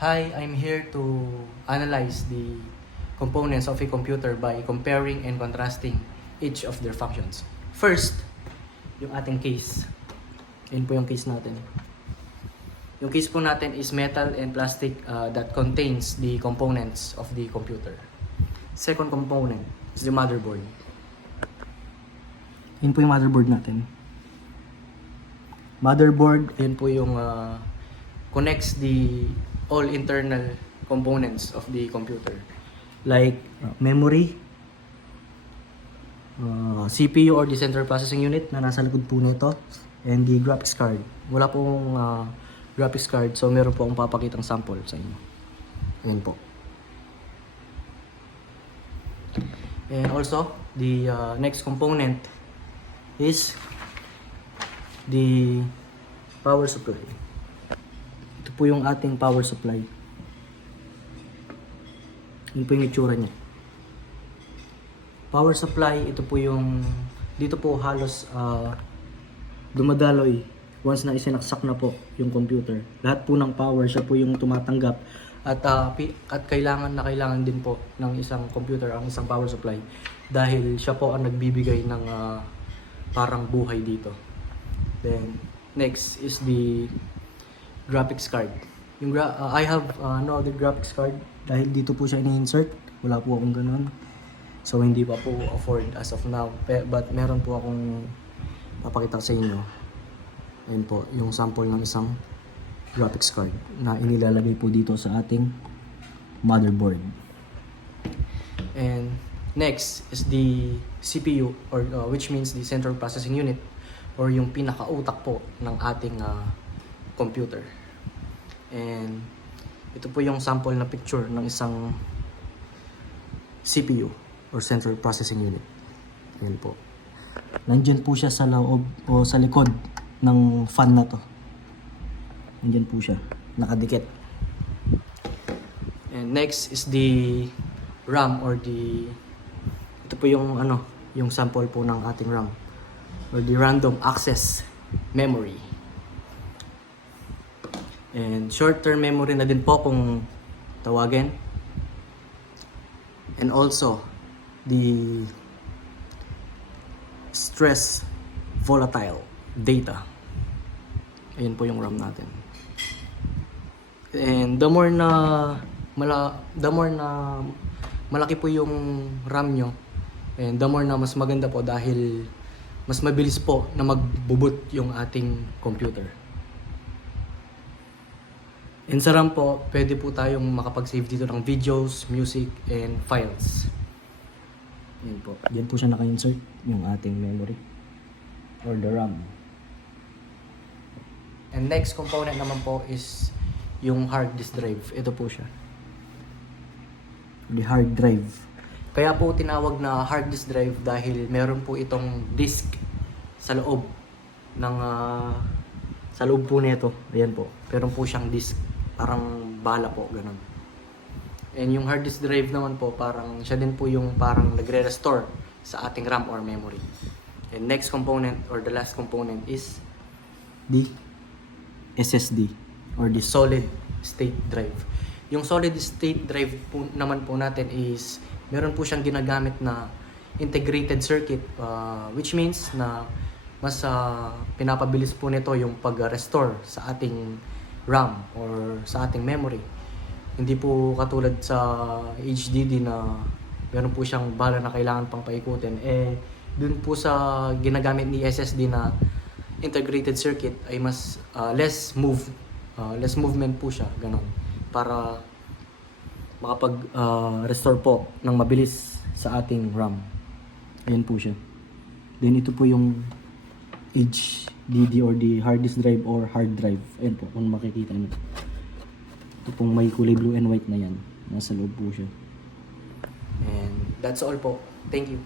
Hi, I'm here to analyze the components of a computer by comparing and contrasting each of their functions. First, yung ating case. Yun po yung case natin. Yung case po natin is metal and plastic that contains the components of the computer. Second component is the motherboard. Yun po yung motherboard natin. Motherboard, yun po yung connects the all internal components of the computer. Like memory, CPU or the central processing unit na nasa likod po nito, and the graphics card. Wala pong graphics card, so meron po akong papakitang sample sa inyo. Ayan po. And also, the next component is the power supply. Ito po yung ating power supply. Yun po yung itsura niya. Power supply, ito po yung dito po halos dumadaloy once na isinaksak na po yung computer. Lahat po ng power, siya po yung tumatanggap at kailangan din po ng isang computer ang isang power supply dahil siya po ang nagbibigay ng parang buhay dito. Then next is the graphics card. Yung I have no other graphics card dahil dito po siya ini-insert. Wala po akong ganun. So hindi pa po afford as of now. But meron po akong papakita sa inyo. Ayan po, yung sample ng isang graphics card na inilalagay po dito sa ating motherboard. And next is the CPU or which means the central processing unit or yung pinakautak po ng ating computer. And ito po yung sample na picture ng isang CPU or central processing unit. Ayan po. Nandiyan po siya sa loob o sa likod ng fan na to. Nandiyan po siya, nakadikit. And next is the RAM or ito po yung yung sample po ng ating RAM or the random access memory. And short-term memory na din po kung tawagin. And also the stress volatile data. Ayan po yung RAM natin. And the more na malaki po yung RAM nyo, and the more na mas maganda po dahil mas mabilis po na magbo-boot yung ating computer. And sa RAM po, pwede po tayong makapag-save dito ng videos, music, and files. Yan po. Diyan po siya naka-insert yung ating memory or the RAM. And next component naman po is yung hard disk drive. Ito po siya. The hard drive. Kaya po tinawag na hard disk drive dahil meron po itong disk sa loob ng sa loob po nito. Ayan po. Meron po siyang disk. Parang bala po, ganun. And yung hard disk drive naman po, parang siya din po yung parang nagre-restore sa ating RAM or memory. And next component or the last component is the SSD or the solid state drive. Yung solid state drive po naman po natin is meron po siyang ginagamit na integrated circuit which means na mas pinapabilis po nito yung pag-restore sa ating RAM or sa ating memory. Hindi po katulad sa HDD na meron po siyang bala na kailangan pang paikutin. Dun po sa ginagamit ni SSD na integrated circuit ay mas less movement po siya, ganun. Para makapag-restore po ng mabilis sa ating RAM. Ayan po siya. Then ito po yung HDD or the hard disk drive or hard drive. Ayan po, kung makikita nyo. Ito pong may kulay blue and white na yan. Nasa loob po siya. And that's all po. Thank you.